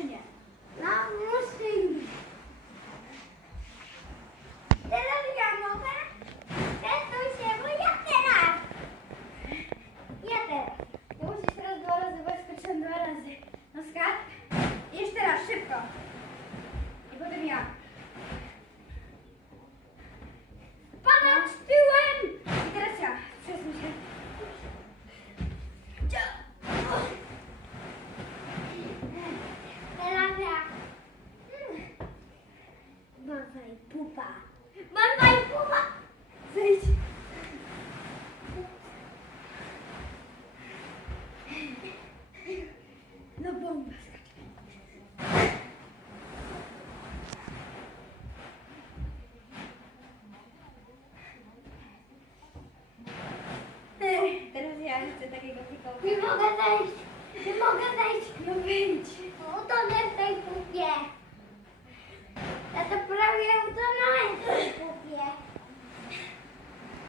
рішення. empurrar. Mãe vai empurrar. Gente. Na bomba. Wymoga zejść! Wymoga zejść! No wyjdź! No to nie zejść! I don't know.